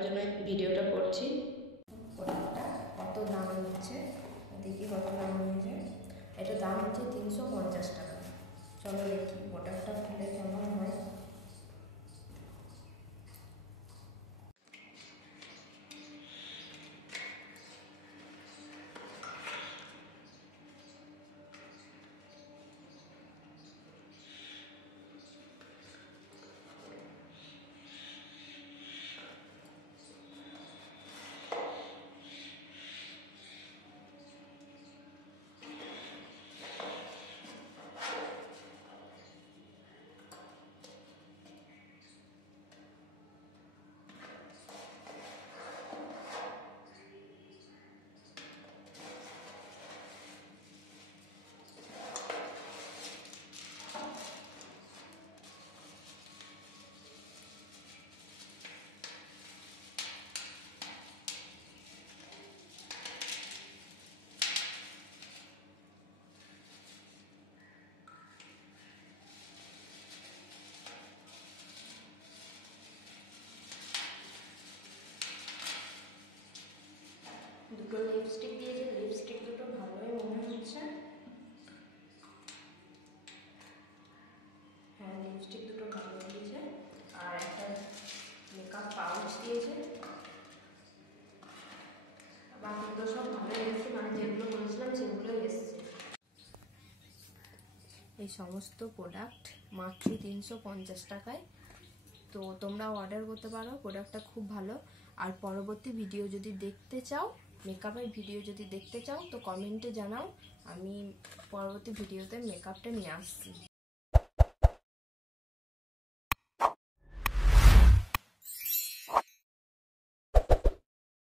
দেখানোর জন্য ভিডিওটা করছি। প্রোডাক্টটা কত দাম হচ্ছে দেখি, কত দাম হয়েছে। এটা দাম হচ্ছে 350 টাকা। চলো দেখি প্রোডাক্টটা খুলে কেমন হয়। দুটো লিপস্টিক দিয়েছে, লিপস্টিক দুটো ভালোই মনে হচ্ছে। হ্যাঁ, লিপস্টিক দুটো ভালো দিয়েছে। আর একটা মেকআপ পাউচ দিয়েছে। বাকি তো সব ভালোই এসেছে, মানে যেগুলো বলেছিলাম সেগুলোই এসেছে। এই সমস্ত প্রোডাক্ট মাত্র 350 টাকায়। তো তোমরা অর্ডার করতে পারো, প্রোডাক্টটা খুব ভালো। আর পরবর্তী ভিডিও যদি দেখতে চাও, মেকআপের ভিডিও যদি দেখতে চাও, তো কমেন্টে জানাও, আমি পরবর্তী ভিডিওতে মেকআপটা নিয়ে আসছি।